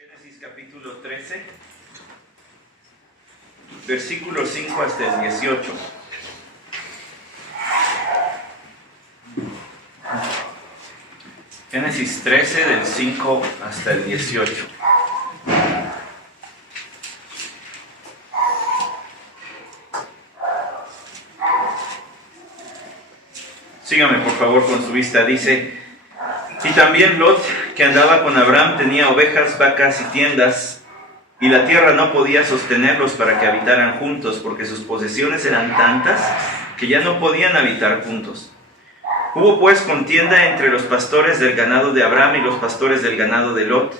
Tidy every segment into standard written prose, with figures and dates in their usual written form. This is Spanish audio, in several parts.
Génesis capítulo 13, versículos 5 hasta el 18. Génesis 13 del 5 hasta el 18. Sígame por favor con su vista. Dice: y también Lot, que andaba con Abraham, tenía ovejas, vacas y tiendas, y la tierra no podía sostenerlos para que habitaran juntos, porque sus posesiones eran tantas que ya no podían habitar juntos. Hubo pues contienda entre los pastores del ganado de Abraham y los pastores del ganado de Lot,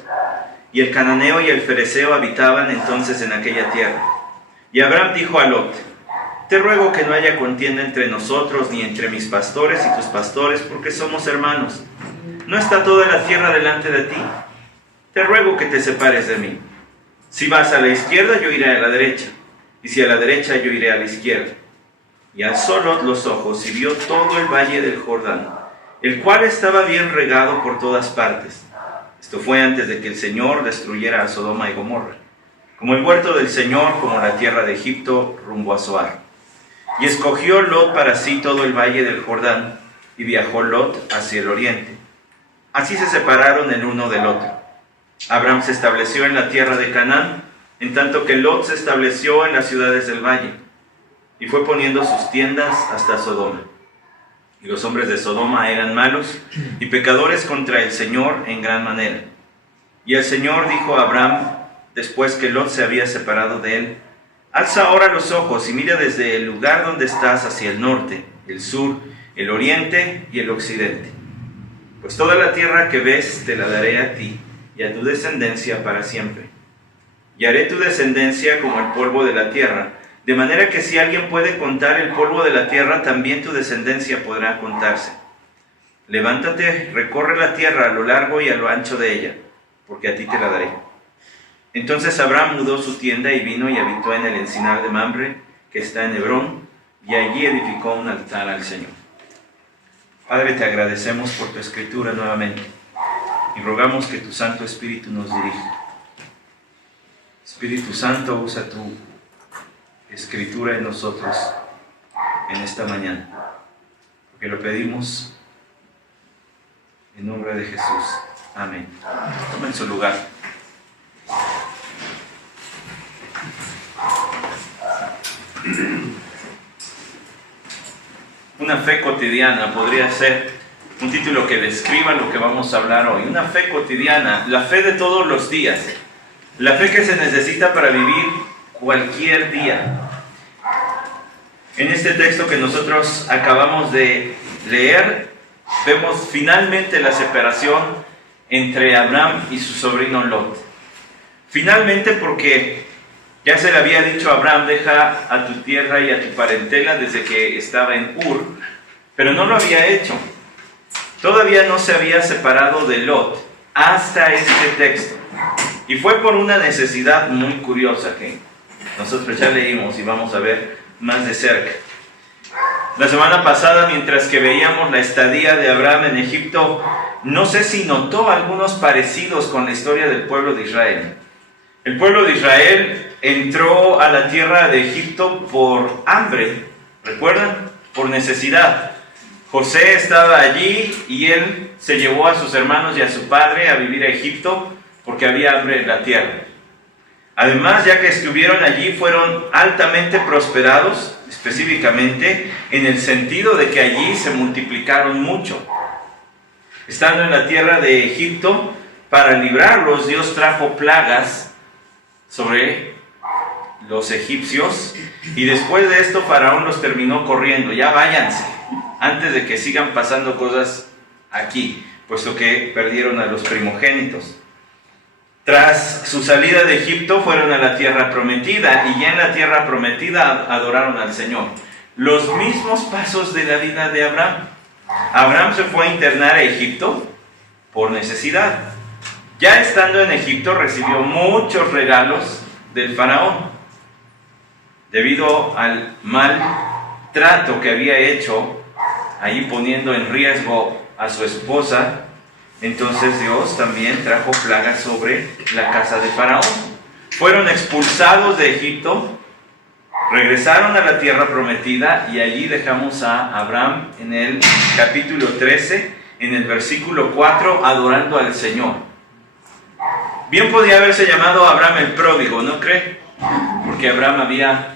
y el cananeo y el fereceo habitaban entonces en aquella tierra. Y Abraham dijo a Lot: te ruego que no haya contienda entre nosotros, ni entre mis pastores y tus pastores, porque somos hermanos. ¿No está toda la tierra delante de ti? Te ruego que te separes de mí. Si vas a la izquierda, yo iré a la derecha, y si a la derecha, yo iré a la izquierda. Y alzó Lot los ojos y vio todo el valle del Jordán, el cual estaba bien regado por todas partes. Esto fue antes de que el Señor destruyera a Sodoma y Gomorra, como el huerto del Señor, como la tierra de Egipto, rumbo a Zoar. Y escogió Lot para sí todo el valle del Jordán, y viajó Lot hacia el oriente. Así se separaron el uno del otro. Abraham se estableció en la tierra de Canaán, en tanto que Lot se estableció en las ciudades del valle, y fue poniendo sus tiendas hasta Sodoma. Y los hombres de Sodoma eran malos y pecadores contra el Señor en gran manera. Y el Señor dijo a Abraham, después que Lot se había separado de él: alza ahora los ojos y mira desde el lugar donde estás hacia el norte, el sur, el oriente y el occidente. Pues toda la tierra que ves te la daré a ti y a tu descendencia para siempre. Y haré tu descendencia como el polvo de la tierra, de manera que si alguien puede contar el polvo de la tierra, también tu descendencia podrá contarse. Levántate, recorre la tierra a lo largo y a lo ancho de ella, porque a ti te la daré. Entonces Abraham mudó su tienda y vino y habitó en el encinar de Mamre, que está en Hebrón, y allí edificó un altar al Señor. Padre, te agradecemos por tu escritura nuevamente y rogamos que tu Santo Espíritu nos dirija. Espíritu Santo, usa tu escritura en nosotros en esta mañana, porque lo pedimos en nombre de Jesús. Amén. Tomen su lugar. Una fe cotidiana podría ser un título que describa lo que vamos a hablar hoy. Una fe cotidiana, la fe de todos los días, la fe que se necesita para vivir cualquier día. En este texto que nosotros acabamos de leer, vemos finalmente la separación entre Abraham y su sobrino Lot. Finalmente, porque ya se le había dicho a Abraham: deja a tu tierra y a tu parentela, desde que estaba en Ur, pero no lo había hecho. Todavía no se había separado de Lot hasta este texto. Y fue por una necesidad muy curiosa que nosotros ya leímos y vamos a ver más de cerca. La semana pasada, mientras que veíamos la estadía de Abraham en Egipto, no sé si notó algunos parecidos con la historia del pueblo de Israel. El pueblo de Israel entró a la tierra de Egipto por hambre, ¿recuerdan? Por necesidad. José estaba allí y él se llevó a sus hermanos y a su padre a vivir a Egipto porque había hambre en la tierra. Además, ya que estuvieron allí, fueron altamente prosperados, específicamente en el sentido de que allí se multiplicaron mucho. Estando en la tierra de Egipto, para librarlos, Dios trajo plagas sobre los egipcios, y después de esto Faraón los terminó corriendo: ya váyanse, antes de que sigan pasando cosas aquí, puesto que perdieron a los primogénitos. Tras su salida de Egipto fueron a la tierra prometida, y ya en la tierra prometida adoraron al Señor. Los mismos pasos de la vida de Abraham. Abraham se fue a internar a Egipto por necesidad. Ya estando en Egipto recibió muchos regalos del faraón. Debido al mal trato que había hecho, ahí poniendo en riesgo a su esposa, Entonces Dios también trajo plagas sobre la casa de Faraón. Fueron expulsados de Egipto, regresaron a la tierra prometida y allí dejamos a Abraham en el capítulo 13, en el versículo 4, adorando al Señor. Bien podía haberse llamado Abraham el pródigo, ¿no cree? Porque Abraham había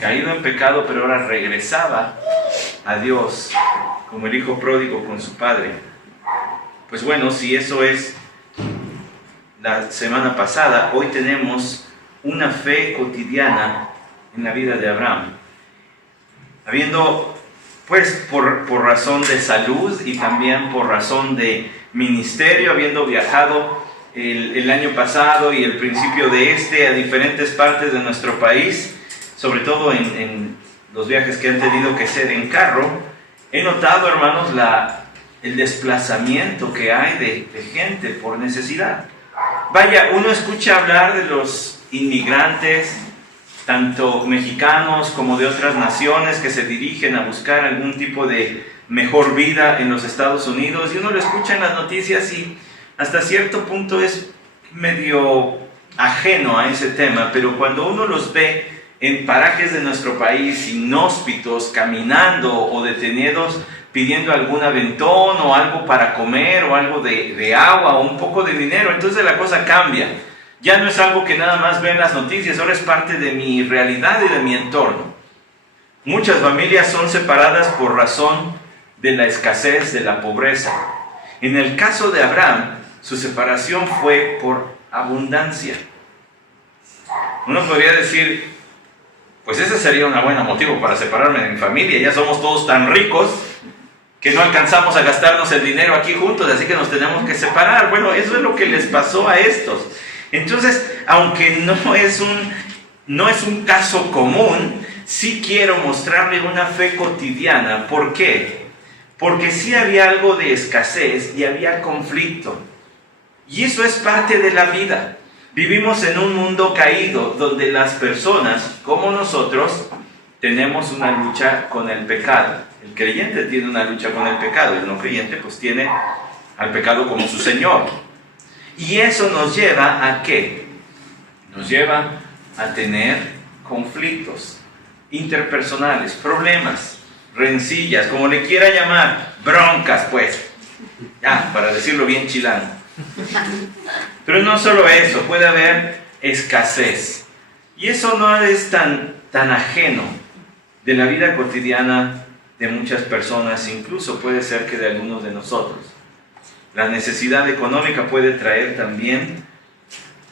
caído en pecado, pero ahora regresaba a Dios como el hijo pródigo con su padre. Pues bueno, si eso es la semana pasada, hoy tenemos una fe cotidiana en la vida de Abraham. Habiendo, pues, por razón de salud y también por razón de ministerio, habiendo viajado el año pasado y el principio de a diferentes partes de nuestro país, sobre todo en los viajes que han tenido que ser en carro, he notado, hermanos, el desplazamiento que hay de gente por necesidad. Vaya, uno escucha hablar de los inmigrantes, tanto mexicanos como de otras naciones, que se dirigen a buscar algún tipo de mejor vida en los Estados Unidos, y uno lo escucha en las noticias y hasta cierto punto es medio ajeno a ese tema, pero cuando uno los ve en parajes de nuestro país, inhóspitos, caminando o detenidos, pidiendo algún aventón o algo para comer o algo de agua o un poco de dinero, entonces la cosa cambia. Ya no es algo que nada más ven las noticias, ahora es parte de mi realidad y de mi entorno. Muchas familias son separadas por razón de la escasez, de la pobreza. En el caso de Abraham, su separación fue por abundancia. Uno podría decir, pues ese sería un buen motivo para separarme de mi familia, ya somos todos tan ricos que no alcanzamos a gastarnos el dinero aquí juntos, así que nos tenemos que separar. Bueno, eso es lo que les pasó a estos. Entonces, aunque no es un caso común, sí quiero mostrarle una fe cotidiana. ¿Por qué? Porque sí había algo de escasez y había conflicto. Y eso es parte de la vida. Vivimos en un mundo caído donde las personas, como nosotros, tenemos una lucha con el pecado. El creyente tiene una lucha con el pecado, el no creyente pues tiene al pecado como su Señor. Y eso nos lleva ¿a qué? Nos lleva a tener conflictos interpersonales, problemas, rencillas, como le quiera llamar, broncas pues, ya, para decirlo bien chilango. Pero no solo eso, puede haber escasez. Y eso no es tan ajeno de la vida cotidiana de muchas personas, incluso puede ser que de algunos de nosotros. La necesidad económica puede traer también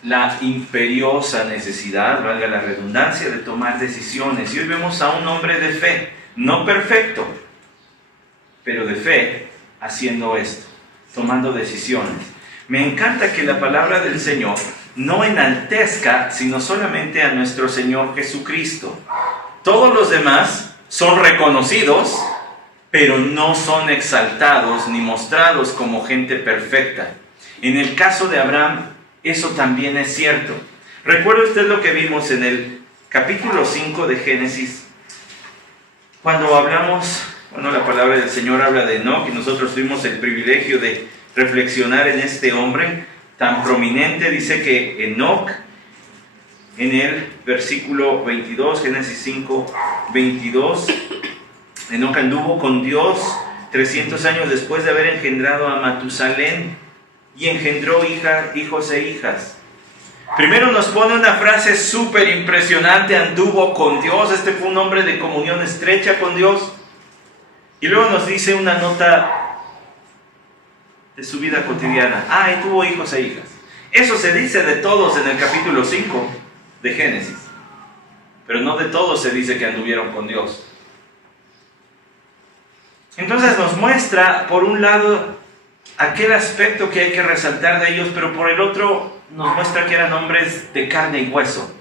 la imperiosa necesidad, valga la redundancia, de tomar decisiones. Y hoy vemos a un hombre de fe, no perfecto, pero de fe, haciendo esto, tomando decisiones. Me encanta que la palabra del Señor no enaltezca, sino solamente a nuestro Señor Jesucristo. Todos los demás son reconocidos, pero no son exaltados ni mostrados como gente perfecta. En el caso de Abraham, eso también es cierto. ¿Recuerda usted lo que vimos en el capítulo 5 de Génesis? Cuando la palabra del Señor habla de Enoc, y nosotros tuvimos el privilegio de reflexionar en este hombre tan prominente. Dice que Enoc, en el versículo 22, Génesis 5, 22, Enoc anduvo con Dios 300 años después de haber engendrado a Matusalén y engendró hijos e hijas. Primero nos pone una frase súper impresionante: anduvo con Dios. Este fue un hombre de comunión estrecha con Dios. Y luego nos dice una nota de su vida cotidiana: y tuvo hijos e hijas. Eso se dice de todos en el capítulo 5 de Génesis, pero no de todos se dice que anduvieron con Dios. Entonces nos muestra, por un lado, aquel aspecto que hay que resaltar de ellos, pero por el otro nos muestra que eran hombres de carne y hueso,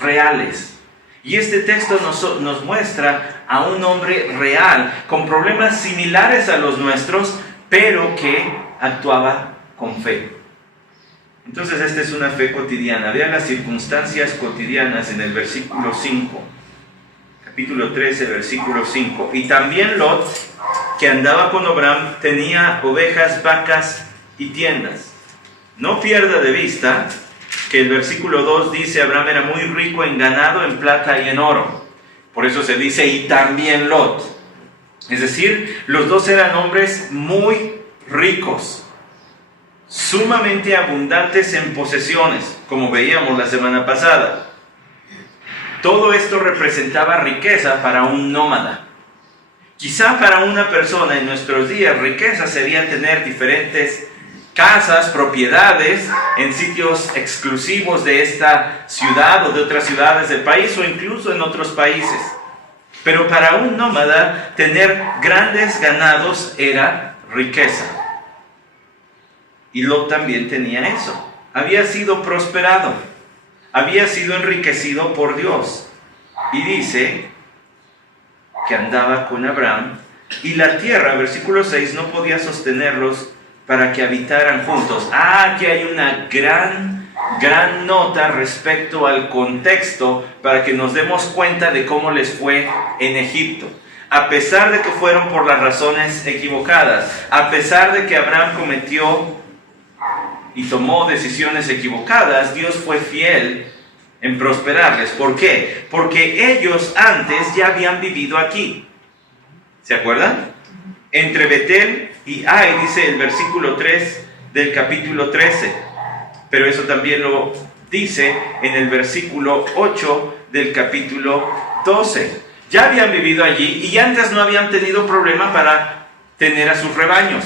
reales. Y este texto nos muestra a un hombre real, con problemas similares a los nuestros, pero que actuaba con fe. Entonces esta es una fe cotidiana. Vean las circunstancias cotidianas en el versículo 5. Capítulo 13, versículo 5. Y también Lot, que andaba con Abraham, tenía ovejas, vacas y tiendas. No pierda de vista que el versículo 2 dice, Abraham era muy rico en ganado, en plata y en oro. Por eso se dice, y también Lot. Es decir, los dos eran hombres muy ricos, sumamente abundantes en posesiones, como veíamos la semana pasada. Todo esto representaba riqueza para un nómada. Quizá para una persona en nuestros días, riqueza sería tener diferentes casas, propiedades en sitios exclusivos de esta ciudad o de otras ciudades del país o incluso en otros países. Pero para un nómada, tener grandes ganados era riqueza. Y Lot también tenía eso. Había sido prosperado, había sido enriquecido por Dios. Y dice que andaba con Abraham y la tierra, versículo 6, no podía sostenerlos para que habitaran juntos. Aquí hay una gran nota respecto al contexto para que nos demos cuenta de cómo les fue en Egipto. A pesar de que fueron por las razones equivocadas, a pesar de que Abraham cometió y tomó decisiones equivocadas, Dios fue fiel en prosperarles. ¿Por qué? Porque ellos antes ya habían vivido aquí. ¿Se acuerdan? Entre Betel y Ai, dice el versículo 3 del capítulo 13. Pero eso también lo dice en el versículo 8 del capítulo 12. Ya habían vivido allí y antes no habían tenido problema para tener a sus rebaños.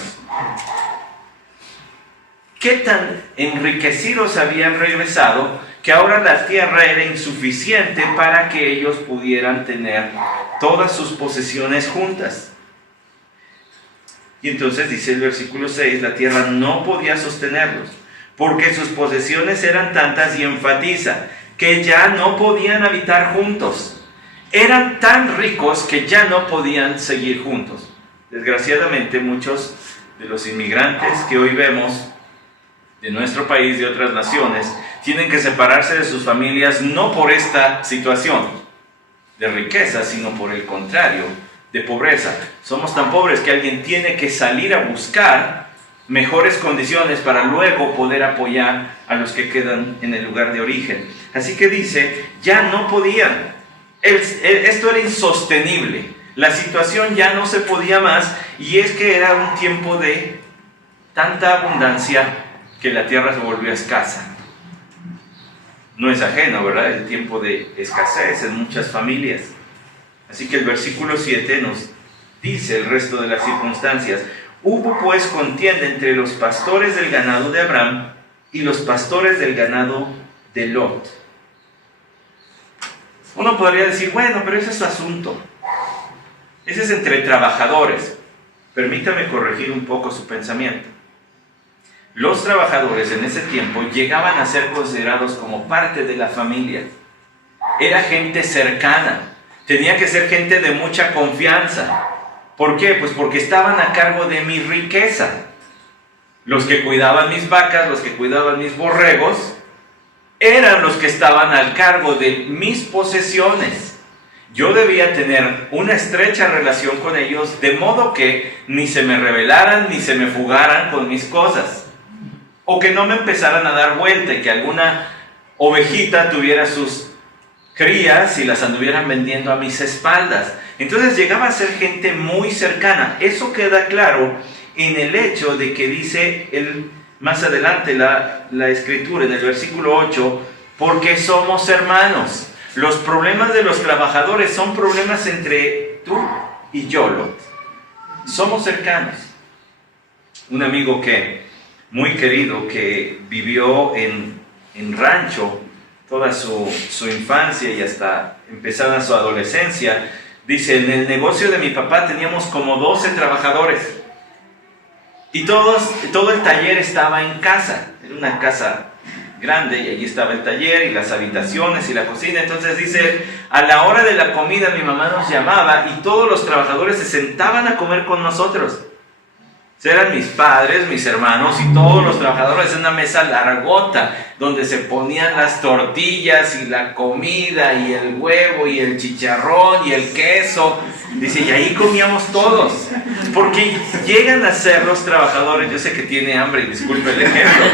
¿Qué tan enriquecidos habían regresado que ahora la tierra era insuficiente para que ellos pudieran tener todas sus posesiones juntas? Y entonces dice el versículo 6, la tierra no podía sostenerlos, porque sus posesiones eran tantas, y enfatiza que ya no podían habitar juntos. Eran tan ricos que ya no podían seguir juntos. Desgraciadamente, muchos de los inmigrantes que hoy vemos de nuestro país, de otras naciones, tienen que separarse de sus familias no por esta situación de riqueza, sino por el contrario, de pobreza. Somos tan pobres que alguien tiene que salir a buscar mejores condiciones para luego poder apoyar a los que quedan en el lugar de origen. Así que dice, ya no podían. Esto era insostenible. La situación ya no se podía más, y es que era un tiempo de tanta abundancia que la tierra se volvió escasa. No es ajeno, ¿verdad?, el tiempo de escasez en muchas familias. Así que el versículo 7 nos dice el resto de las circunstancias. Hubo pues contienda entre los pastores del ganado de Abraham y los pastores del ganado de Lot. Uno podría decir, bueno, pero ese es su asunto. Ese es entre trabajadores. Permítame corregir un poco su pensamiento. Los trabajadores en ese tiempo llegaban a ser considerados como parte de la familia. Era gente cercana. Tenía que ser gente de mucha confianza. ¿Por qué? Pues porque estaban a cargo de mi riqueza. Los que cuidaban mis vacas, los que cuidaban mis borregos, eran los que estaban al cargo de mis posesiones. Yo debía tener una estrecha relación con ellos, de modo que ni se me rebelaran ni se me fugaran con mis cosas. O que no me empezaran a dar vuelta y que alguna ovejita tuviera sus crías y las anduvieran vendiendo a mis espaldas. Entonces llegaba a ser gente muy cercana. Eso queda claro en el hecho de que dice más adelante la escritura, en el versículo 8, porque somos hermanos. Los problemas de los trabajadores son problemas entre tú y yo, Lot. Somos cercanos. Un amigo muy querido, que vivió en rancho toda su infancia y hasta empezada su adolescencia, dice, en el negocio de mi papá teníamos como 12 trabajadores. Y todo el taller estaba en casa. Era una casa grande y allí estaba el taller y las habitaciones y la cocina. Entonces dice, a la hora de la comida mi mamá nos llamaba y todos los trabajadores se sentaban a comer con nosotros. Eran mis padres, mis hermanos y todos los trabajadores en una mesa largota donde se ponían las tortillas y la comida y el huevo y el chicharrón y el queso. Dice, y ahí comíamos todos. Porque llegan a ser los trabajadores, yo sé que tiene hambre y disculpe el ejemplo,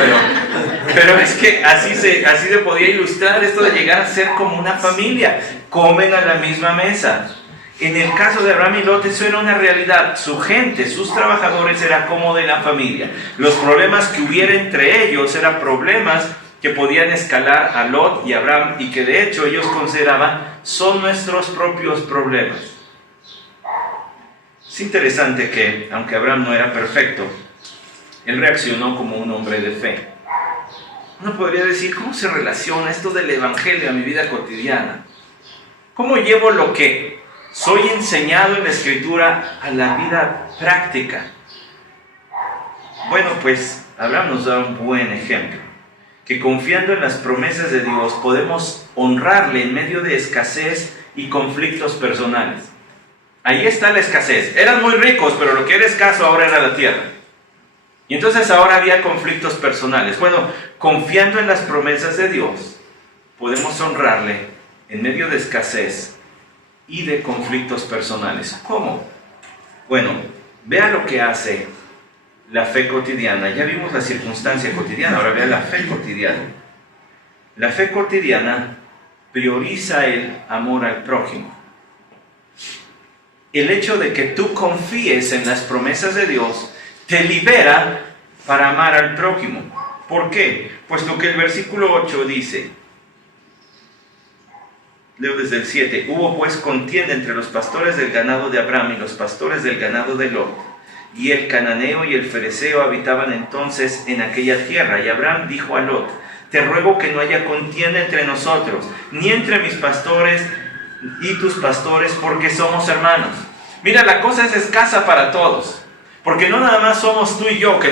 pero es que así se podía ilustrar esto de llegar a ser como una familia. Comen a la misma mesa. En el caso de Abraham y Lot, eso era una realidad. Su gente, sus trabajadores, era como de la familia. Los problemas que hubiera entre ellos eran problemas que podían escalar a Lot y Abraham y que de hecho ellos consideraban son nuestros propios problemas. Es interesante que, aunque Abraham no era perfecto, él reaccionó como un hombre de fe. Uno podría decir, ¿cómo se relaciona esto del evangelio a mi vida cotidiana? ¿Cómo llevo lo que soy enseñado en la Escritura a la vida práctica? Bueno, pues Abraham nos da un buen ejemplo, que confiando en las promesas de Dios podemos honrarle en medio de escasez y conflictos personales. Ahí está la escasez. Eran muy ricos, pero lo que era escaso ahora era la tierra. Y entonces ahora había conflictos personales. Bueno, confiando en las promesas de Dios, podemos honrarle en medio de escasez y de conflictos personales. ¿Cómo? Bueno, vea lo que hace la fe cotidiana. Ya vimos la circunstancia cotidiana, ahora vea la fe cotidiana. La fe cotidiana prioriza el amor al prójimo. El hecho de que tú confíes en las promesas de Dios te libera para amar al prójimo. ¿Por qué? Puesto que el versículo 8 dice, leo desde el 7, hubo pues contienda entre los pastores del ganado de Abraham y los pastores del ganado de Lot, y el cananeo y el fereceo habitaban entonces en aquella tierra. Y Abraham dijo a Lot, te ruego que no haya contienda entre nosotros, ni entre mis pastores y tus pastores, porque somos hermanos. Mira, la cosa es escasa para todos, porque no nada más somos tú y yo que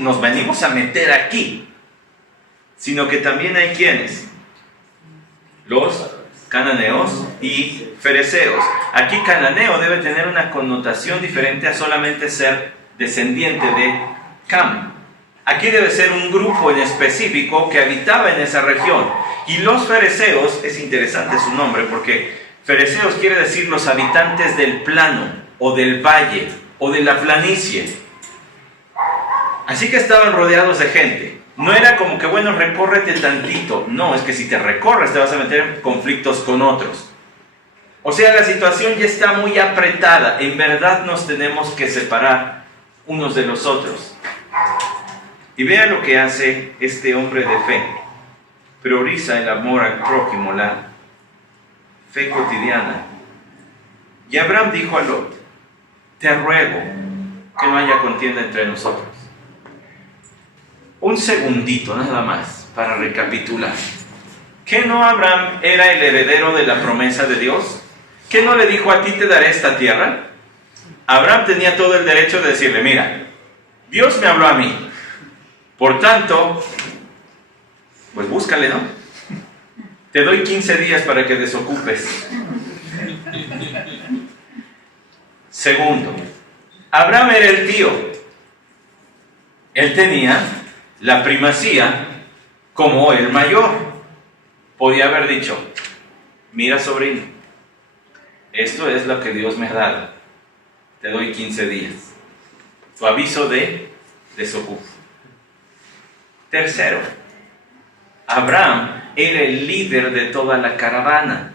nos venimos a meter aquí, sino que también hay quienes, los cananeos y fereceos. Aquí cananeo debe tener una connotación diferente a solamente ser descendiente de Cam. Aquí debe ser un grupo en específico que habitaba en esa región. Y los fereceos, es interesante su nombre porque fereceos quiere decir los habitantes del plano o del valle o de la planicie. Así que estaban rodeados de gente. No era como que, bueno, recórrete tantito. No, es que si te recorres te vas a meter en conflictos con otros. O sea, la situación ya está muy apretada. En verdad nos tenemos que separar unos de los otros. Y vea lo que hace este hombre de fe. Prioriza el amor al prójimo, la fe cotidiana. Y Abraham dijo a Lot, te ruego que no haya contienda entre nosotros. Un segundito nada más para recapitular. ¿Que no Abraham era el heredero de la promesa de Dios? ¿Que no le dijo a ti te daré esta tierra? Abraham tenía todo el derecho de decirle, mira, Dios me habló a mí. Por tanto, pues búscale, ¿no? Te doy 15 días para que desocupes. Segundo, Abraham era el tío. Él tenía la primacía como el mayor. Podía haber dicho, mira sobrino, esto es lo que Dios me ha dado. Te doy 15 días. Tu aviso de desocupo. Tercero, Abraham era el líder de toda la caravana.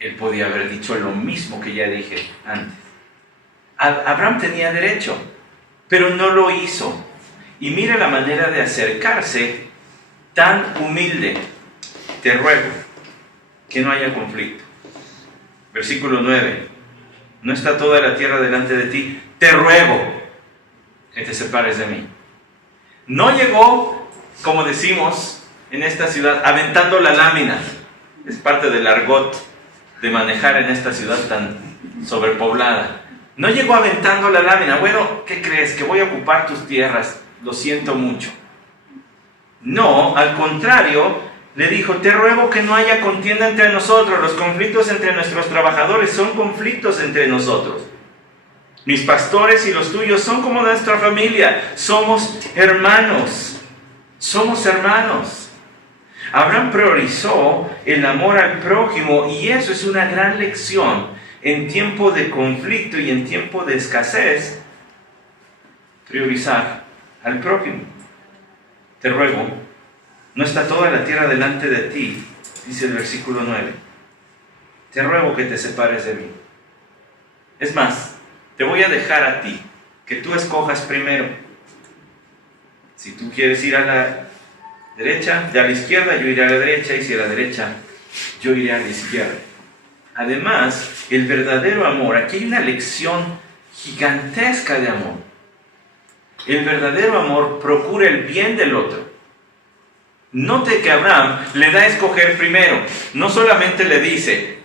Él podía haber dicho lo mismo que ya dije antes. Abraham tenía derecho, pero no lo hizo. Y mira la manera de acercarse tan humilde. Te ruego que no haya conflicto. Versículo 9. ¿No está toda la tierra delante de ti? Te ruego que te separes de mí. No llegó, como decimos en esta ciudad, aventando la lámina. Es parte del argot de manejar en esta ciudad tan sobrepoblada. No llegó aventando la lámina. Bueno, ¿qué crees? Que voy a ocupar tus tierras. Lo siento mucho. No, al contrario, le dijo, te ruego que no haya contienda entre nosotros. Los conflictos entre nuestros trabajadores son conflictos entre nosotros. Mis pastores y los tuyos son como nuestra familia. Somos hermanos. Somos hermanos. Abraham priorizó el amor al prójimo y eso es una gran lección en tiempo de conflicto y en tiempo de escasez, priorizar al prójimo. Te ruego, no está toda la tierra delante de ti, dice el versículo 9. Te ruego que te separes de mí. Es más, te voy a dejar a ti, que tú escojas primero. Si tú quieres ir a la derecha, a la izquierda, yo iré a la derecha, y si a la derecha, yo iré a la izquierda. Además, el verdadero amor, aquí hay una lección gigantesca de amor. El verdadero amor procura el bien del otro. Note que Abraham le da a escoger primero. No solamente le dice,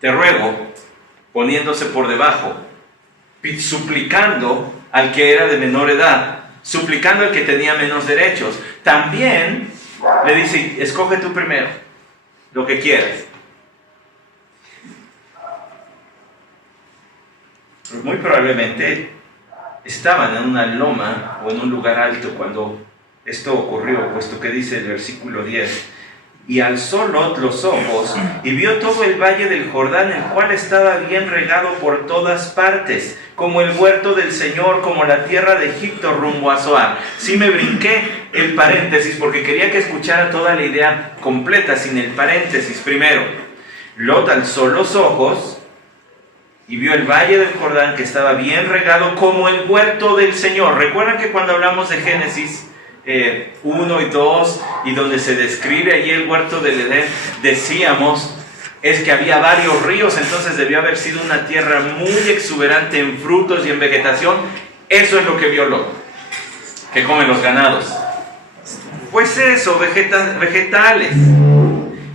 te ruego, poniéndose por debajo, suplicando al que era de menor edad, suplicando al que tenía menos derechos. También le dice, escoge tú primero, lo que quieras. Muy probablemente estaban en una loma o en un lugar alto cuando esto ocurrió, puesto que dice el versículo 10, y alzó Lot los ojos y vio todo el valle del Jordán, el cual estaba bien regado por todas partes, como el huerto del Señor, como la tierra de Egipto rumbo a Zoar. Sí me brinqué el paréntesis porque quería que escuchara toda la idea completa sin el paréntesis. Primero, Lot alzó los ojos y vio el valle del Jordán que estaba bien regado como el huerto del Señor. ¿Recuerdan que cuando hablamos de Génesis 1 y 2 y donde se describe allí el huerto del Edén, decíamos es que había varios ríos, entonces debió haber sido una tierra muy exuberante en frutos y en vegetación? Eso es lo que vio Lot, que comen los ganados. Pues eso, vegetales.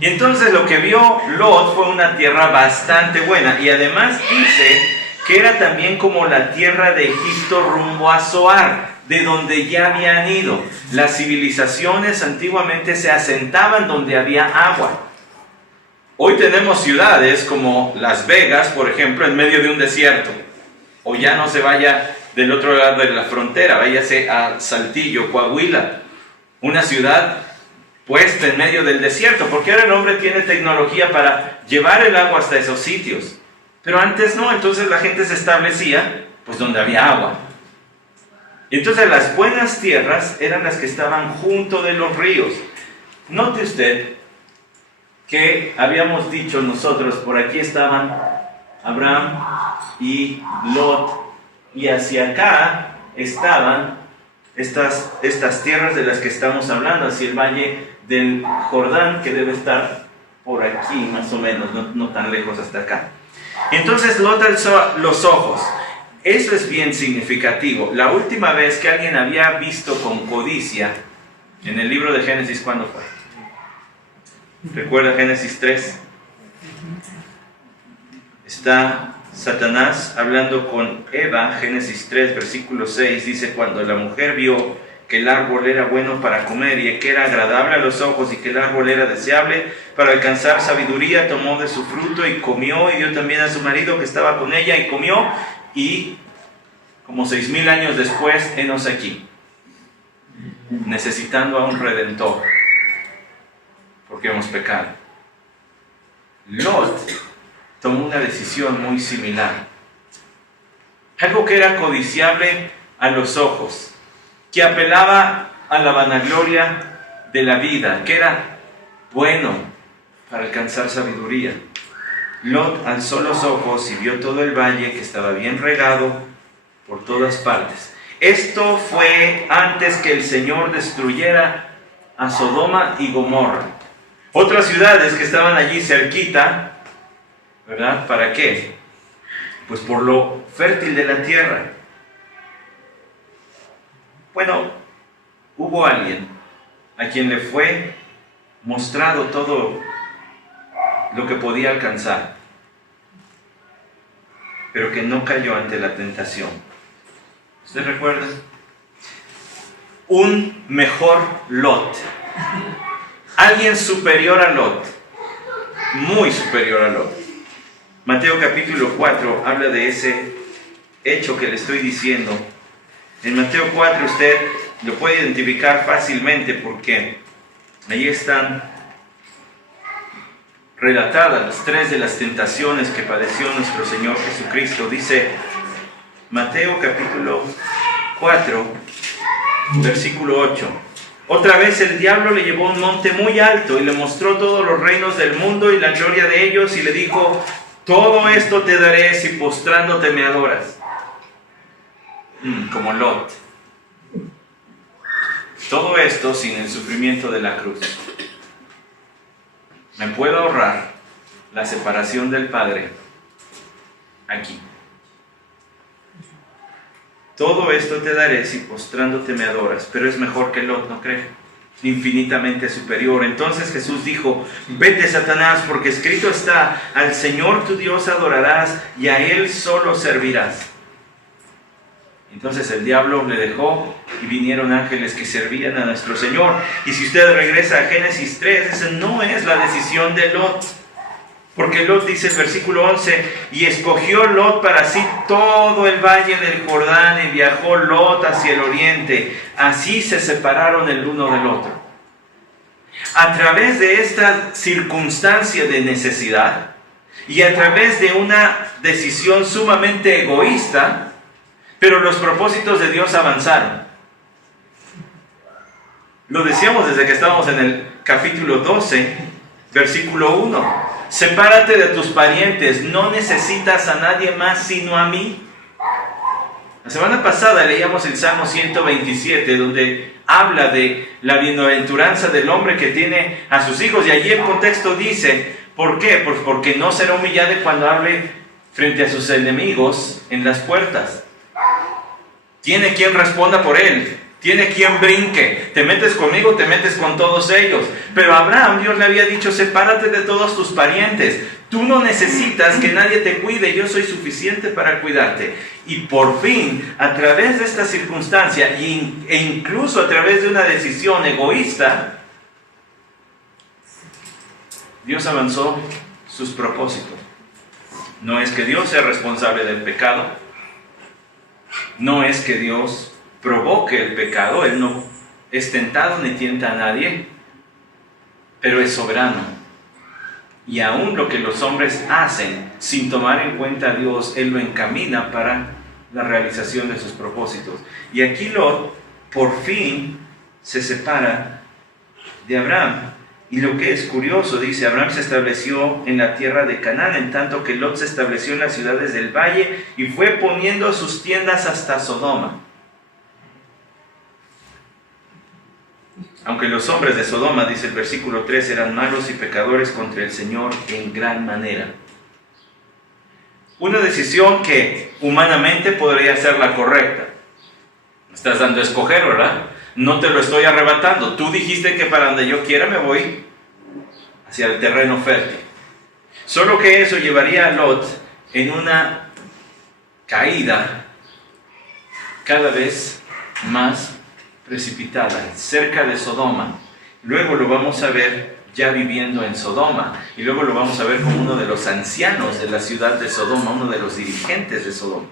Y entonces lo que vio Lot fue una tierra bastante buena, y además dice que era también como la tierra de Egipto rumbo a Zoar, de donde ya habían ido. Las civilizaciones antiguamente se asentaban donde había agua. Hoy tenemos ciudades como Las Vegas, por ejemplo, en medio de un desierto. O ya no se vaya del otro lado de la frontera, váyase a Saltillo, Coahuila, una ciudad puesta en medio del desierto, porque ahora el hombre tiene tecnología para llevar el agua hasta esos sitios. Pero antes no, entonces la gente se establecía pues donde había agua. Entonces las buenas tierras eran las que estaban junto de los ríos. Note usted que habíamos dicho nosotros, por aquí estaban Abraham y Lot, y hacia acá estaban estas tierras de las que estamos hablando, hacia el valle del Jordán, que debe estar por aquí más o menos, no tan lejos hasta acá. Entonces Lot alzó los ojos. Eso es bien significativo. La última vez que alguien había visto con codicia en el libro de Génesis, ¿cuándo fue? ¿Recuerda Génesis 3? Está Satanás hablando con Eva. Génesis 3, versículo 6, dice: cuando la mujer vio que el árbol era bueno para comer y que era agradable a los ojos y que el árbol era deseable para alcanzar sabiduría, tomó de su fruto y comió, y dio también a su marido que estaba con ella y comió. Y como 6,000 años después, henos aquí, necesitando a un redentor, porque hemos pecado. Lot tomó una decisión muy similar. Algo que era codiciable a los ojos, que apelaba a la vanagloria de la vida, que era bueno para alcanzar sabiduría. Lot alzó los ojos y vio todo el valle que estaba bien regado por todas partes. Esto fue antes que el Señor destruyera a Sodoma y Gomorra. Otras ciudades que estaban allí cerquita, ¿verdad? ¿Para qué? Pues por lo fértil de la tierra. Bueno, hubo alguien a quien le fue mostrado todo lo que podía alcanzar, pero que no cayó ante la tentación. ¿Usted recuerda? Un mejor Lot. Alguien superior a Lot. Muy superior a Lot. Mateo capítulo 4 habla de ese hecho que le estoy diciendo. En Mateo 4 usted lo puede identificar fácilmente porque ahí están relatadas las tres de las tentaciones que padeció nuestro Señor Jesucristo. Dice Mateo capítulo 4, versículo 8. Otra vez el diablo le llevó a un monte muy alto y le mostró todos los reinos del mundo y la gloria de ellos y le dijo: todo esto te daré si postrándote me adoras. Como Lot. Todo esto sin el sufrimiento de la cruz. Me puedo ahorrar la separación del Padre aquí. Todo esto te daré si postrándote me adoras, pero es mejor que Lot, ¿no cree? Infinitamente superior. Entonces Jesús dijo: vete, Satanás, porque escrito está: al Señor tu Dios adorarás y a Él solo servirás. Entonces el diablo le dejó y vinieron ángeles que servían a nuestro Señor. Y si usted regresa a Génesis 3, esa no es la decisión de Lot. Porque Lot dice el versículo 11: y escogió Lot para sí todo el valle del Jordán y viajó Lot hacia el oriente. Así se separaron el uno del otro. A través de esta circunstancia de necesidad y a través de una decisión sumamente egoísta, pero los propósitos de Dios avanzaron. Lo decíamos desde que estábamos en el capítulo 12, versículo 1. Sepárate de tus parientes, no necesitas a nadie más sino a mí. La semana pasada leíamos el Salmo 127, donde habla de la bienaventuranza del hombre que tiene a sus hijos. Y allí el contexto dice, ¿por qué? Pues porque no será humillado cuando hable frente a sus enemigos en las puertas. Tiene quien responda por él. Tiene quien brinque. Te metes conmigo, te metes con todos ellos. Pero a Abraham Dios le había dicho: sepárate de todos tus parientes. Tú no necesitas que nadie te cuide. Yo soy suficiente para cuidarte. Y por fin, a través de esta circunstancia e incluso a través de una decisión egoísta, Dios avanzó sus propósitos. No es que Dios sea responsable del pecado. No es que Dios provoque el pecado. Él no es tentado ni tienta a nadie, pero es soberano. Y aún lo que los hombres hacen sin tomar en cuenta a Dios, Él lo encamina para la realización de sus propósitos. Y aquí Lot por fin se separa de Abraham. Y lo que es curioso, dice, Abraham se estableció en la tierra de Canaán, en tanto que Lot se estableció en las ciudades del valle y fue poniendo sus tiendas hasta Sodoma. Aunque los hombres de Sodoma, dice el versículo 3, eran malos y pecadores contra el Señor en gran manera. Una decisión que humanamente podría ser la correcta. Me estás dando a escoger, ¿verdad? No te lo estoy arrebatando. Tú dijiste que para donde yo quiera me voy hacia el terreno fértil. Solo que eso llevaría a Lot en una caída cada vez más precipitada, cerca de Sodoma. Luego lo vamos a ver ya viviendo en Sodoma. Y luego lo vamos a ver como uno de los ancianos de la ciudad de Sodoma, uno de los dirigentes de Sodoma.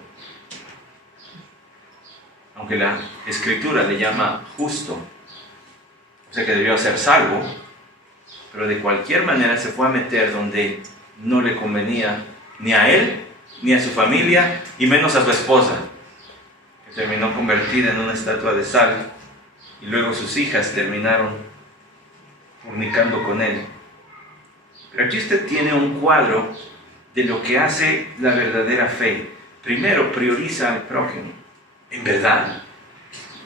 Aunque la Escritura le llama justo, o sea que debió ser salvo, pero de cualquier manera se fue a meter donde no le convenía ni a él, ni a su familia, y menos a su esposa, que terminó convertida en una estatua de sal, y luego sus hijas terminaron fornicando con él. Pero aquí usted tiene un cuadro de lo que hace la verdadera fe. Primero, prioriza al prójimo. ¿En verdad?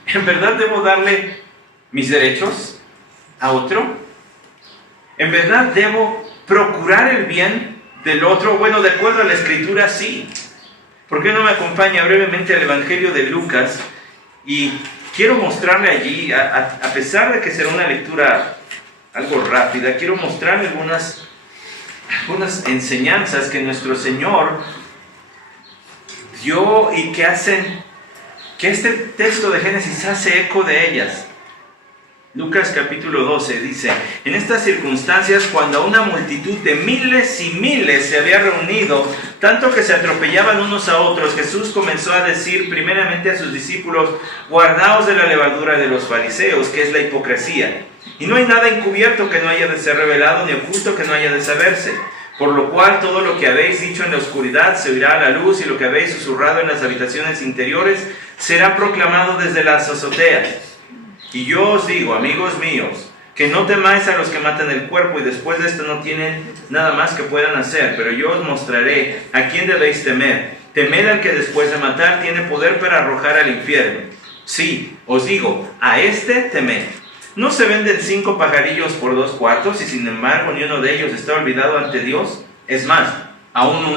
¿En verdad debo darle mis derechos a otro? ¿En verdad debo procurar el bien del otro? Bueno, de acuerdo a la Escritura, sí. ¿Por qué no me acompaña brevemente al Evangelio de Lucas? Y quiero mostrarle allí, a pesar de que será una lectura algo rápida, quiero mostrarle algunas enseñanzas que nuestro Señor dio y que hacen que este texto de Génesis hace eco de ellas. Lucas capítulo 12 dice: en estas circunstancias, cuando una multitud de miles y miles se había reunido, tanto que se atropellaban unos a otros, Jesús comenzó a decir primeramente a sus discípulos: guardaos de la levadura de los fariseos, que es la hipocresía. Y no hay nada encubierto que no haya de ser revelado, ni oculto que no haya de saberse. Por lo cual todo lo que habéis dicho en la oscuridad se oirá a la luz, y lo que habéis susurrado en las habitaciones interiores será proclamado desde las azoteas. Y yo os digo, amigos míos, que no temáis a los que matan el cuerpo y después de esto no tienen nada más que puedan hacer, pero yo os mostraré a quién debéis temer. Temed al que después de matar tiene poder para arrojar al infierno. Sí, os digo, a este temed. ¿No se venden 5 pajarillos por 2 cuartos y sin embargo ni uno de ellos está olvidado ante Dios? Es más, aún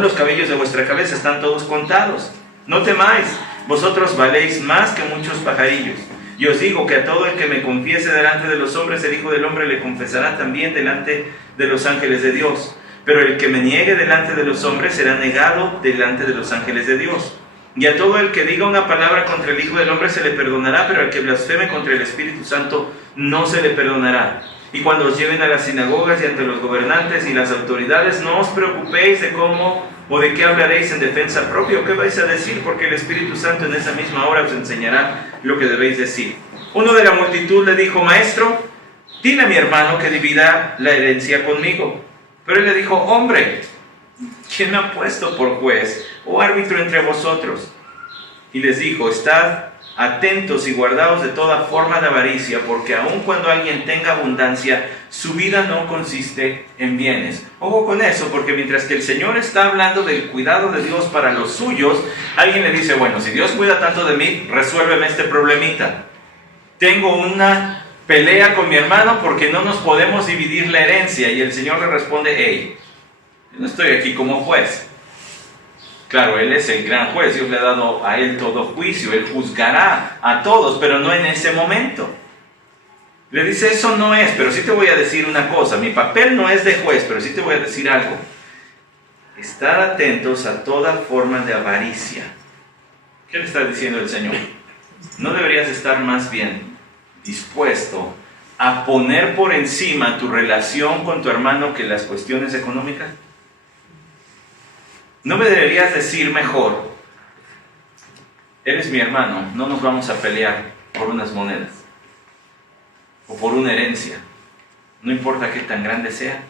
los cabellos de vuestra cabeza están todos contados. No temáis, vosotros valéis más que muchos pajarillos. Y os digo que a todo el que me confiese delante de los hombres, el Hijo del Hombre le confesará también delante de los ángeles de Dios. Pero el que me niegue delante de los hombres será negado delante de los ángeles de Dios. Y a todo el que diga una palabra contra el Hijo del Hombre se le perdonará, pero al que blasfeme contra el Espíritu Santo no se le perdonará. Y cuando os lleven a las sinagogas y ante los gobernantes y las autoridades, no os preocupéis de cómo o de qué hablaréis en defensa propia o qué vais a decir, porque el Espíritu Santo en esa misma hora os enseñará lo que debéis decir. Uno de la multitud le dijo: Maestro, dile a mi hermano que divida la herencia conmigo. Pero él le dijo: Hombre, ¿quién me ha puesto por juez o árbitro entre vosotros? Y les dijo: Estad atentos y guardaos de toda forma de avaricia, porque aun cuando alguien tenga abundancia, su vida no consiste en bienes. Ojo con eso, porque mientras que el Señor está hablando del cuidado de Dios para los suyos, alguien le dice: bueno, si Dios cuida tanto de mí, resuélveme este problemita. Tengo una pelea con mi hermano porque no nos podemos dividir la herencia. Y el Señor le responde: hey, yo no estoy aquí como juez. Claro, Él es el gran juez, Dios le ha dado a Él todo juicio, Él juzgará a todos, pero no en ese momento. Le dice: eso no es, pero sí te voy a decir una cosa, mi papel no es de juez, pero sí te voy a decir algo. Estad atentos a toda forma de avaricia. ¿Qué le está diciendo el Señor? ¿No deberías estar más bien dispuesto a poner por encima tu relación con tu hermano que las cuestiones económicas? ¿No me deberías decir mejor: eres mi hermano, no nos vamos a pelear por unas monedas o por una herencia, no importa qué tan grande sea?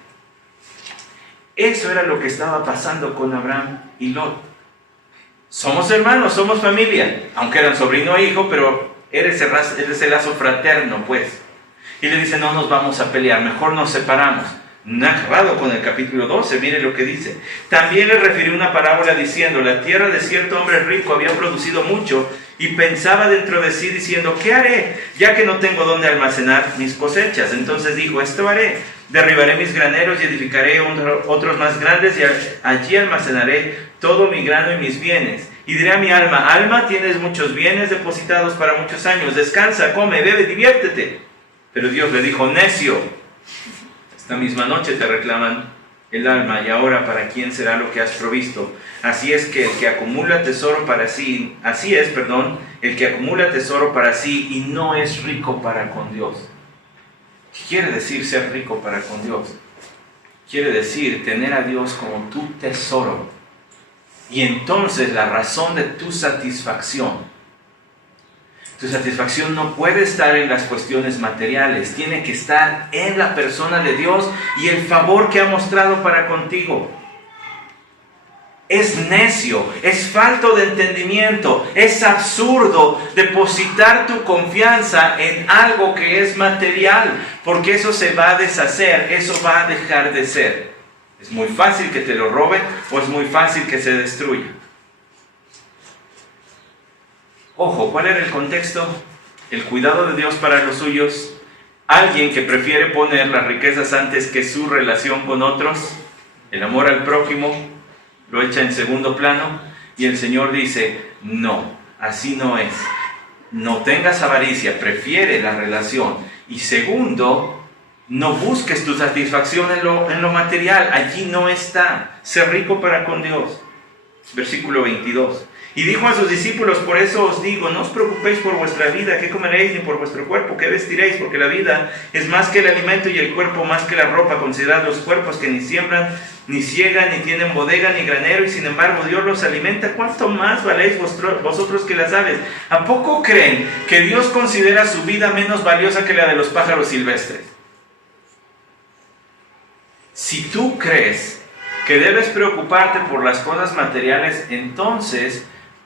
Eso era lo que estaba pasando con Abraham y Lot. Somos hermanos, somos familia, aunque eran sobrino e hijo, pero eres el lazo fraterno, pues. Y le dice: no nos vamos a pelear, mejor nos separamos. No ha acabado con el capítulo 12, mire lo que dice. También le refirió una parábola diciendo: la tierra de cierto hombre rico había producido mucho, y pensaba dentro de sí diciendo: ¿qué haré? Ya que no tengo dónde almacenar mis cosechas. Entonces dijo: esto haré, derribaré mis graneros y edificaré otros más grandes, y allí almacenaré todo mi grano y mis bienes. Y diré a mi alma: alma, tienes muchos bienes depositados para muchos años, descansa, come, bebe, diviértete. Pero Dios le dijo: necio, esta misma noche te reclaman el alma, y ahora ¿para quién será lo que has provisto? Así es que el que acumula tesoro para sí, el que acumula tesoro para sí y no es rico para con Dios. ¿Qué quiere decir ser rico para con Dios? Quiere decir tener a Dios como tu tesoro. Y entonces la razón de tu satisfacción no puede estar en las cuestiones materiales, tiene que estar en la persona de Dios y el favor que ha mostrado para contigo. Es necio, es falto de entendimiento, es absurdo depositar tu confianza en algo que es material, porque eso se va a deshacer, eso va a dejar de ser. Es muy fácil que te lo roben o es muy fácil que se destruya. Ojo, ¿cuál era el contexto? El cuidado de Dios para los suyos. Alguien que prefiere poner las riquezas antes que su relación con otros. El amor al prójimo lo echa en segundo plano. Y el Señor dice: no, así no es. No tengas avaricia, prefiere la relación. Y segundo, no busques tu satisfacción en lo material. Allí no está. Sé rico para con Dios. Versículo 22. Y dijo a sus discípulos: por eso os digo, no os preocupéis por vuestra vida, qué comeréis, ni por vuestro cuerpo, qué vestiréis, porque la vida es más que el alimento y el cuerpo más que la ropa. Considerad los cuerpos que ni siembran, ni ciegan, ni tienen bodega, ni granero, y sin embargo Dios los alimenta. ¿Cuánto más valéis vosotros que las aves? ¿A poco creen que Dios considera su vida menos valiosa que la de los pájaros silvestres? Si tú crees que debes preocuparte por las cosas materiales, entonces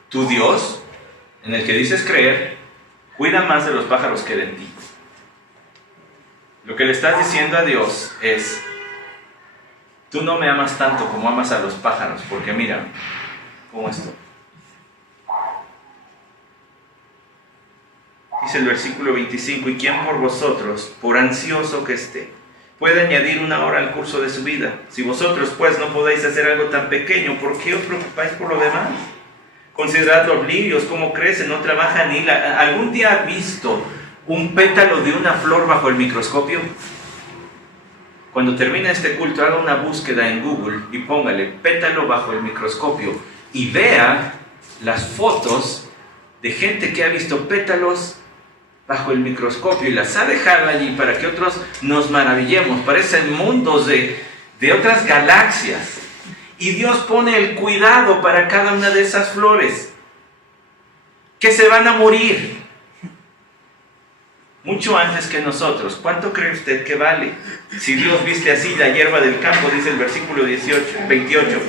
tu Dios, en el que dices creer, cuida más de los pájaros que de ti. Lo que le estás diciendo a Dios es: tú no me amas tanto como amas a los pájaros, porque mira cómo estoy. Dice el versículo 25: ¿y quién por vosotros, por ansioso que esté, puede añadir una hora al curso de su vida? Si vosotros pues no podéis hacer algo tan pequeño, ¿por qué os preocupáis por lo demás? Considerad los lirios, cómo crecen, no trabajan ni ¿Algún día has visto un pétalo de una flor bajo el microscopio? Cuando termine este culto, haga una búsqueda en Google y póngale pétalo bajo el microscopio y vea las fotos de gente que ha visto pétalos bajo el microscopio y las ha dejado allí para que otros nos maravillemos. Parecen mundos de otras galaxias. Y Dios pone el cuidado para cada una de esas flores, que se van a morir mucho antes que nosotros. ¿Cuánto cree usted que vale? Si Dios viste así la hierba del campo, dice el versículo 28,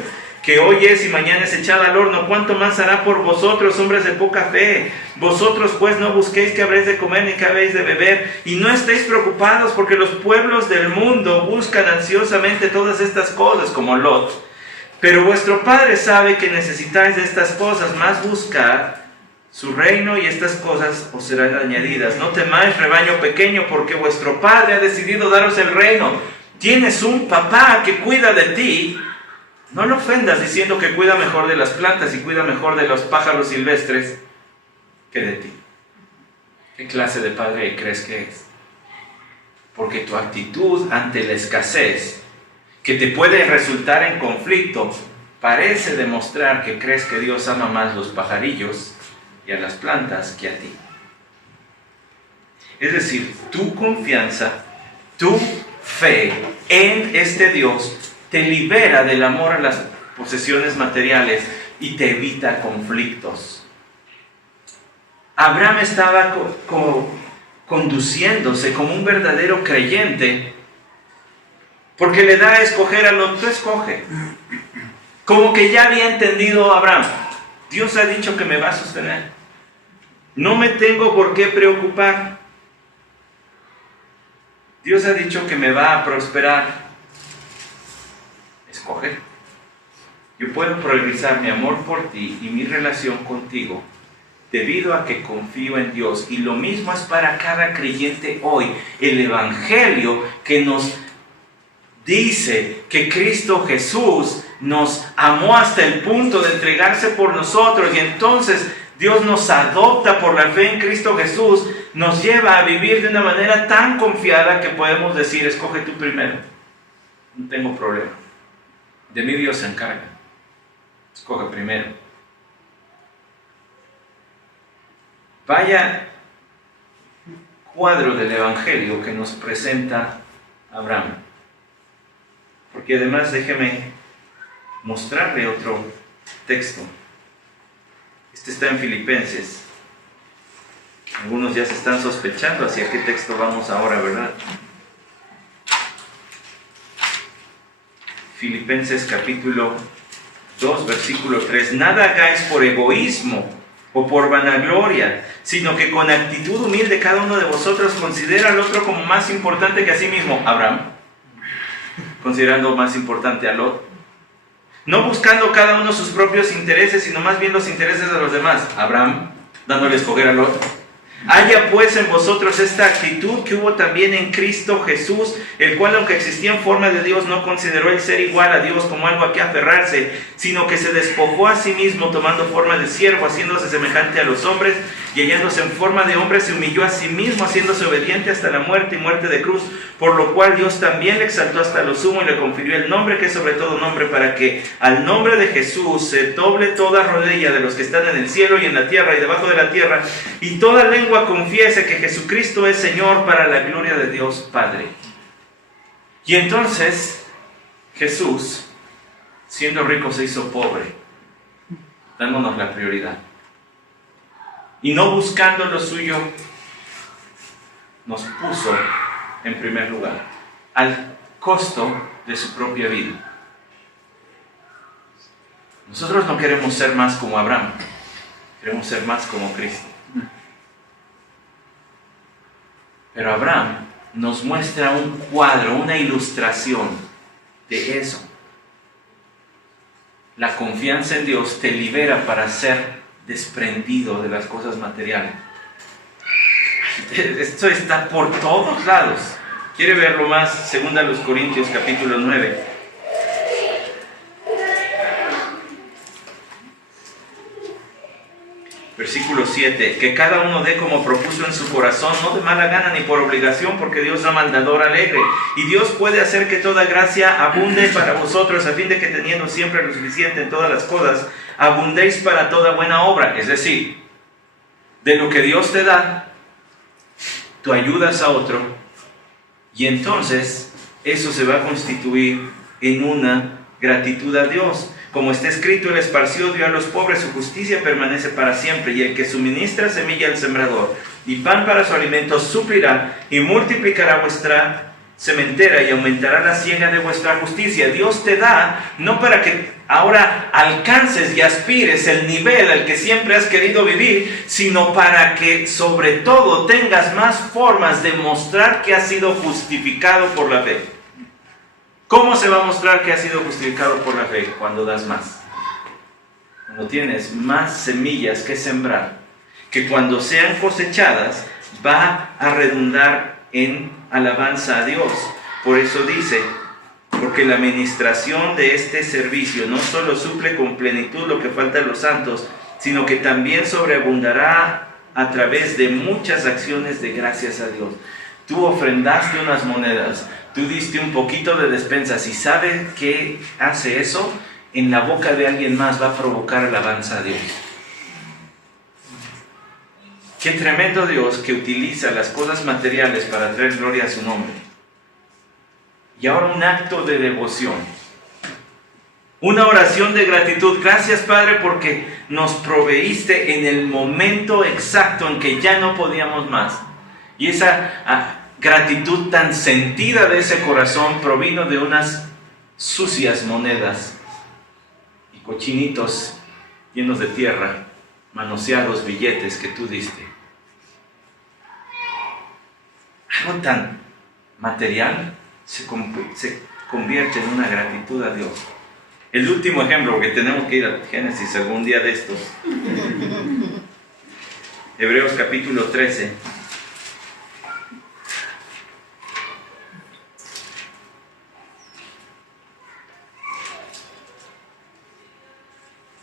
que hoy es y mañana es echada al horno, ¿cuánto más hará por vosotros, hombres de poca fe? Vosotros pues no busquéis qué habréis de comer ni qué habéis de beber, y no estéis preocupados, porque los pueblos del mundo buscan ansiosamente todas estas cosas, como Lot. Pero vuestro Padre sabe que necesitáis de estas cosas, más buscad su reino y estas cosas os serán añadidas. No temáis, rebaño pequeño, porque vuestro Padre ha decidido daros el reino. Tienes un papá que cuida de ti. No lo ofendas diciendo que cuida mejor de las plantas y cuida mejor de los pájaros silvestres que de ti. ¿Qué clase de padre crees que es? Porque tu actitud ante la escasez, que te puede resultar en conflicto, parece demostrar que crees que Dios ama más los pajarillos y a las plantas que a ti. Es decir, tu confianza, tu fe en este Dios te libera del amor a las posesiones materiales y te evita conflictos. Abraham estaba conduciéndose como un verdadero creyente, porque le da a escoger a Lot. Tú escoge. Como que ya había entendido Abraham: Dios ha dicho que me va a sostener, no me tengo por qué preocupar. Dios ha dicho que me va a prosperar. Escoge. Yo puedo priorizar mi amor por ti y mi relación contigo debido a que confío en Dios. Y lo mismo es para cada creyente hoy. El Evangelio que nos dice que Cristo Jesús nos amó hasta el punto de entregarse por nosotros, y entonces Dios nos adopta por la fe en Cristo Jesús, nos lleva a vivir de una manera tan confiada que podemos decir: escoge tú primero, no tengo problema, de mí Dios se encarga, escoge primero. Vaya cuadro del Evangelio que nos presenta Abraham. Porque además déjeme mostrarle otro texto. Este está en Filipenses. Algunos ya se están sospechando hacia qué texto vamos ahora, ¿verdad? Filipenses capítulo 2, versículo 3. Nada hagáis por egoísmo o por vanagloria, sino que con actitud humilde cada uno de vosotros considera al otro como más importante que a sí mismo. Abraham, considerando más importante a Lot. No buscando cada uno sus propios intereses, sino más bien los intereses de los demás. Abraham, dándole a escoger a Lot. Haya pues en vosotros esta actitud que hubo también en Cristo Jesús, el cual, aunque existía en forma de Dios, no consideró el ser igual a Dios como algo a que aferrarse, sino que se despojó a sí mismo, tomando forma de siervo, haciéndose semejante a los hombres, y hallándose en forma de hombre, se humilló a sí mismo, haciéndose obediente hasta la muerte y muerte de cruz. por lo cual Dios también le exaltó hasta lo sumo y le confirió el nombre que es sobre todo nombre, para que al nombre de Jesús se doble toda rodilla de los que están en el cielo y en la tierra y debajo de la tierra, y toda lengua confiese que Jesucristo es Señor, para la gloria de Dios Padre. Y entonces Jesús, siendo rico, se hizo pobre, dándonos la prioridad. Y no buscando lo suyo, nos puso en primer lugar, al costo de su propia vida. Nosotros no queremos ser más como Abraham, queremos ser más como Cristo. Pero Abraham nos muestra un cuadro, una ilustración de eso. La confianza en Dios te libera para ser desprendido de las cosas materiales. Esto está por todos lados. ¿Quiere verlo más? 2 Corintios capítulo 9. Versículo 7. Que cada uno dé como propuso en su corazón, no de mala gana ni por obligación, porque Dios ama al dador alegre. Y Dios puede hacer que toda gracia abunde para vosotros, a fin de que teniendo siempre lo suficiente en todas las cosas, abundéis para toda buena obra. Es decir, de lo que Dios te da, tú ayudas a otro, y entonces eso se va a constituir en una gratitud a Dios. Como está escrito, Él esparció, dio a los pobres, su justicia permanece para siempre, y el que suministra semilla al sembrador y pan para su alimento suplirá y multiplicará vuestra sementera y aumentará la siega de vuestra justicia. Dios te da no para que ahora alcances y aspires el nivel al que siempre has querido vivir, sino para que sobre todo tengas más formas de mostrar que has sido justificado por la fe. ¿Cómo se va a mostrar que has sido justificado por la fe? Cuando das más. Cuando tienes más semillas que sembrar, que cuando sean cosechadas va a redundar en alabanza a Dios. Por eso dice, porque la administración de este servicio no solo suple con plenitud lo que falta a los santos, sino que también sobreabundará a través de muchas acciones de gracias a Dios. Tú ofrendaste unas monedas, tú diste un poquito de despensas, y ¿sabes qué hace eso? En la boca de alguien más va a provocar alabanza a Dios. Qué tremendo Dios que utiliza las cosas materiales para traer gloria a su nombre. Y ahora un acto de devoción, una oración de gratitud. Gracias, Padre, porque nos proveíste en el momento exacto en que ya no podíamos más. Y esa gratitud tan sentida de ese corazón provino de unas sucias monedas y cochinitos llenos de tierra, manoseados billetes que tú diste. Algo tan material se convierte en una gratitud a Dios. El último ejemplo, porque tenemos que ir a Génesis algún día de estos. Hebreos capítulo 13.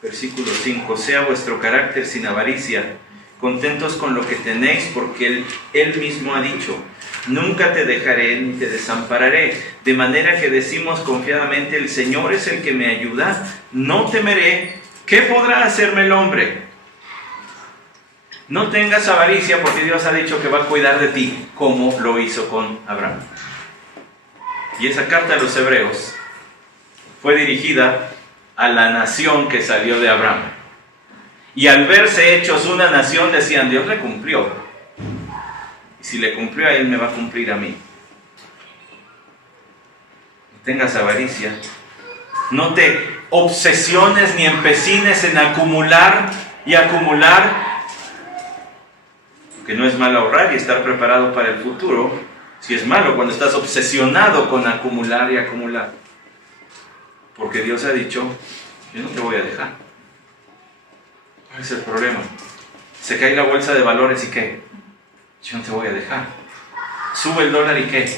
Versículo 5. Sea vuestro carácter sin avaricia, contentos con lo que tenéis, porque Él mismo ha dicho, nunca te dejaré ni te desampararé. De manera que decimos confiadamente, el Señor es el que me ayuda, no temeré. ¿Qué podrá hacerme el hombre? No tengas avaricia, porque Dios ha dicho que va a cuidar de ti, como lo hizo con Abraham. Y esa carta a los hebreos fue dirigida a la nación que salió de Abraham. Y al verse hechos una nación, decían, Dios le cumplió. Y si le cumplió a él, me va a cumplir a mí. No tengas avaricia. No te obsesiones ni empecines en acumular y acumular. Que no es malo ahorrar y estar preparado para el futuro. Si es malo cuando estás obsesionado con acumular y acumular. Porque Dios ha dicho, yo no te voy a dejar. ¿Cuál es el problema? Se cae la bolsa de valores y ¿qué? Yo no te voy a dejar. Sube el dólar y ¿qué?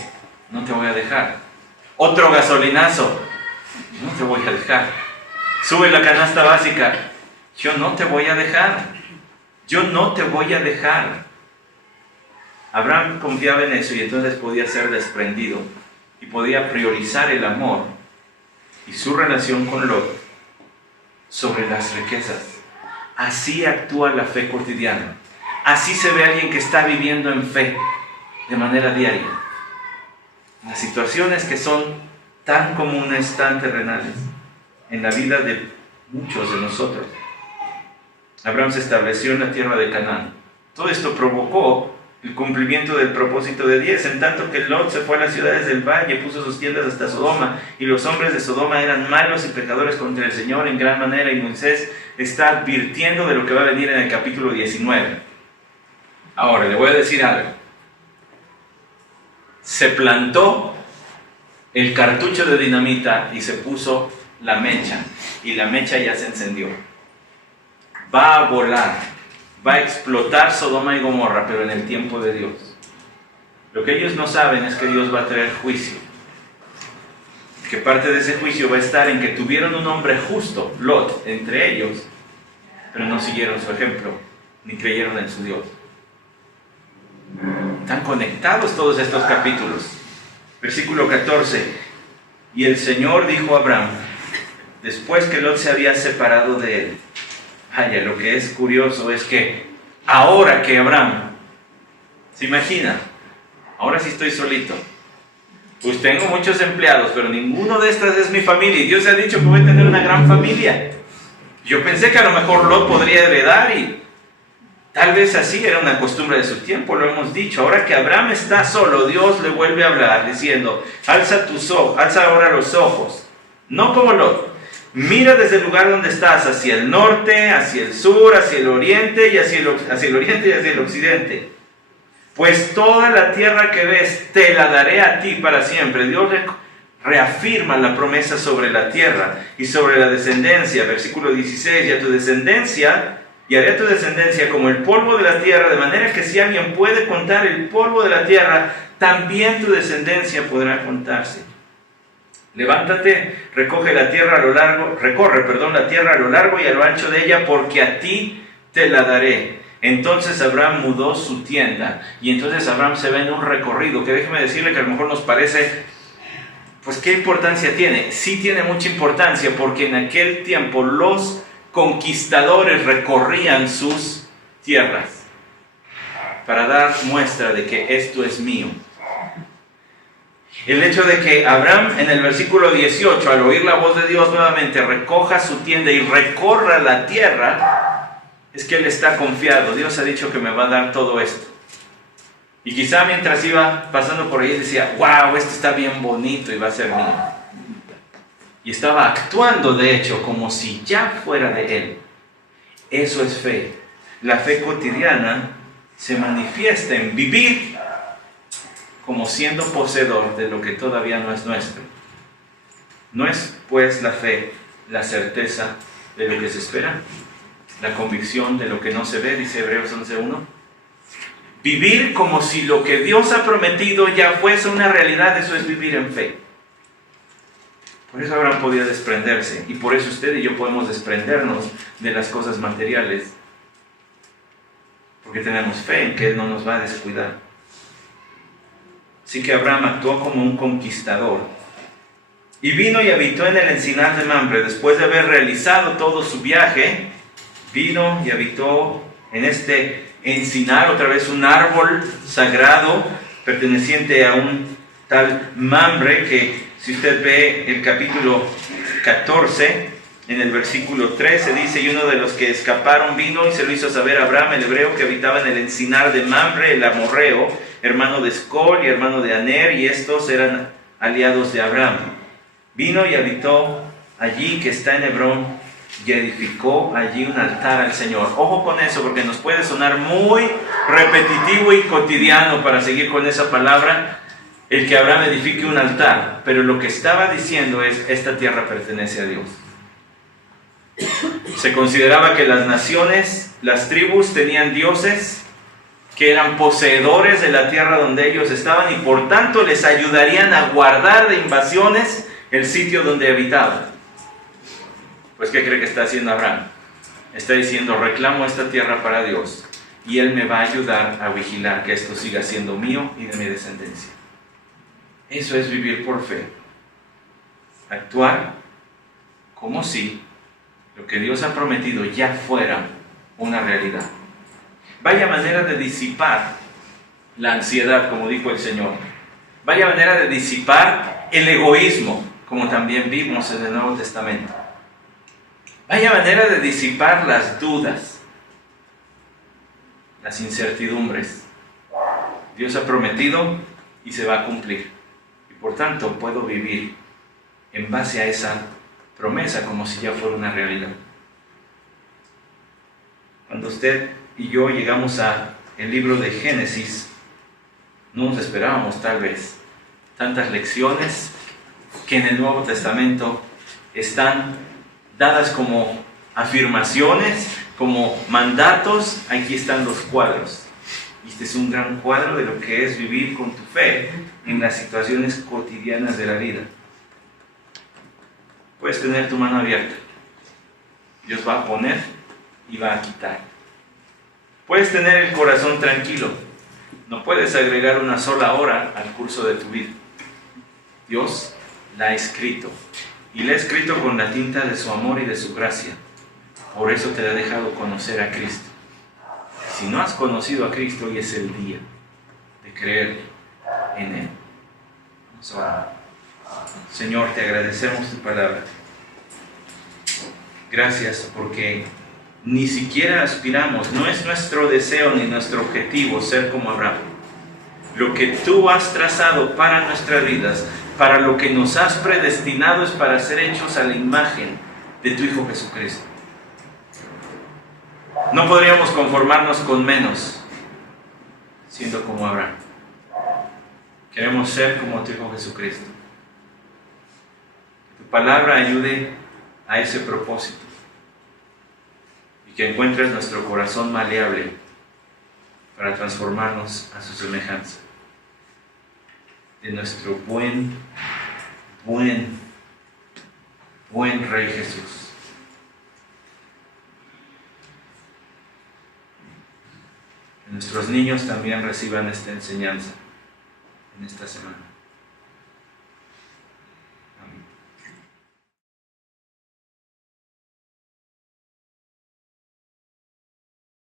No te voy a dejar. Otro gasolinazo. Yo no te voy a dejar. Sube la canasta básica. Yo no te voy a dejar. Yo no te voy a dejar. Abraham confiaba en eso y entonces podía ser desprendido y podía priorizar el amor y su relación con Lot sobre las riquezas. Así actúa la fe cotidiana. Así se ve a alguien que está viviendo en fe de manera diaria. Las situaciones que son tan comunes, tan terrenales, en la vida de muchos de nosotros. Abraham se estableció en la tierra de Canaán. Todo esto provocó el cumplimiento del propósito de 10, en tanto que Lot se fue a las ciudades del valle, puso sus tiendas hasta Sodoma, y los hombres de Sodoma eran malos y pecadores contra el Señor en gran manera, y Moisés está advirtiendo de lo que va a venir en el capítulo 19. Ahora, le voy a decir algo. Se plantó el cartucho de dinamita y se puso la mecha, y la mecha ya se encendió. Va a volar, va a explotar Sodoma y Gomorra, pero en el tiempo de Dios. Lo que ellos no saben es que Dios va a traer juicio, que parte de ese juicio va a estar en que tuvieron un hombre justo, Lot, entre ellos, pero no siguieron su ejemplo, ni creyeron en su Dios. Están conectados todos estos capítulos. Versículo 14. Y el Señor dijo a Abraham, después que Lot se había separado de él. Vaya, lo que es curioso es que ahora que Abraham, se imagina, ahora sí estoy solito. Pues tengo muchos empleados, pero ninguno de estas es mi familia. Y Dios ha dicho que voy a tener una gran familia. Yo pensé que a lo mejor Lot podría heredar y tal vez así era una costumbre de su tiempo, lo hemos dicho. Ahora que Abraham está solo, Dios le vuelve a hablar diciendo, alza ahora los ojos, no como Lot. Mira desde el lugar donde estás, hacia el norte, hacia el sur, hacia el oriente y hacia el oriente y hacia el occidente. Pues toda la tierra que ves te la daré a ti para siempre. Dios reafirma la promesa sobre la tierra y sobre la descendencia. Versículo 16, y a tu descendencia, y haré a tu descendencia como el polvo de la tierra, de manera que si alguien puede contar el polvo de la tierra, también tu descendencia podrá contarse. Levántate, recorre la tierra a lo largo y a lo ancho de ella, porque a ti te la daré. Entonces Abraham mudó su tienda, y entonces Abraham se ve en un recorrido, que déjeme decirle que a lo mejor nos parece, pues ¿qué importancia tiene? Sí tiene mucha importancia, porque en aquel tiempo los conquistadores recorrían sus tierras para dar muestra de que esto es mío. El hecho de que Abraham en el versículo 18, al oír la voz de Dios nuevamente, recoja su tienda y recorra la tierra, es que él está confiado. Dios ha dicho que me va a dar todo esto. Y quizá mientras iba pasando por ahí decía, wow, esto está bien bonito y va a ser mío. Y estaba actuando, de hecho, como si ya fuera de él. Eso es fe. La fe cotidiana se manifiesta en vivir como siendo poseedor de lo que todavía no es nuestro. ¿No es, pues, la fe la certeza de lo que se espera? La convicción de lo que no se ve, dice Hebreos 11:1. Vivir como si lo que Dios ha prometido ya fuese una realidad, eso es vivir en fe. Por eso Abraham podía desprenderse, y por eso usted y yo podemos desprendernos de las cosas materiales, porque tenemos fe en que Él no nos va a descuidar. Así que Abraham actuó como un conquistador, y vino y habitó en el encinar de Mamre. Después de haber realizado todo su viaje, vino y habitó en este encinar, otra vez un árbol sagrado, perteneciente a un tal Mamre, que si usted ve el capítulo 14, en el versículo 13 dice, y uno de los que escaparon vino y se lo hizo saber a Abraham, el hebreo, que habitaba en el encinar de Mamre, el amorreo, hermano de Escol y hermano de Aner, y estos eran aliados de Abraham. Vino y habitó allí, que está en Hebrón, y edificó allí un altar al Señor. Ojo con eso, porque nos puede sonar muy repetitivo y cotidiano, para seguir con esa palabra, el que Abraham edifique un altar, pero lo que estaba diciendo es, esta tierra pertenece a Dios. Se consideraba que las naciones, las tribus tenían dioses que eran poseedores de la tierra donde ellos estaban, y por tanto les ayudarían a guardar de invasiones el sitio donde habitaban. Pues ¿qué cree que está haciendo Abraham? Está diciendo, reclamo esta tierra para Dios, y Él me va a ayudar a vigilar que esto siga siendo mío y de mi descendencia. Eso es vivir por fe. Actuar como si lo que Dios ha prometido ya fuera una realidad. Vaya manera de disipar la ansiedad, como dijo el Señor. Vaya manera de disipar el egoísmo, como también vimos en el Nuevo Testamento. Vaya manera de disipar las dudas, las incertidumbres. Dios ha prometido y se va a cumplir. Y por tanto puedo vivir en base a esa promesa como si ya fuera una realidad. Cuando usted y yo llegamos al libro de Génesis, no nos esperábamos tal vez tantas lecciones que en el Nuevo Testamento están dadas como afirmaciones, como mandatos. Aquí están los cuadros. Este es un gran cuadro de lo que es vivir con tu fe en las situaciones cotidianas de la vida. Puedes tener tu mano abierta. Dios va a poner y va a quitar. Puedes tener el corazón tranquilo. No puedes agregar una sola hora al curso de tu vida. Dios la ha escrito. Y la ha escrito con la tinta de su amor y de su gracia. Por eso te ha dejado conocer a Cristo. Si no has conocido a Cristo, hoy es el día de creer en Él. Vamos a orar. Señor, te agradecemos tu palabra. Gracias porque ni siquiera aspiramos, no es nuestro deseo ni nuestro objetivo ser como Abraham. Lo que tú has trazado para nuestras vidas, para lo que nos has predestinado, es para ser hechos a la imagen de tu Hijo Jesucristo. No podríamos conformarnos con menos siendo como Abraham. Queremos ser como tu Hijo Jesucristo. Que tu palabra ayude a ese propósito y que encuentres nuestro corazón maleable para transformarnos a su semejanza de nuestro buen Rey Jesús. Que nuestros niños también reciban esta enseñanza en esta semana.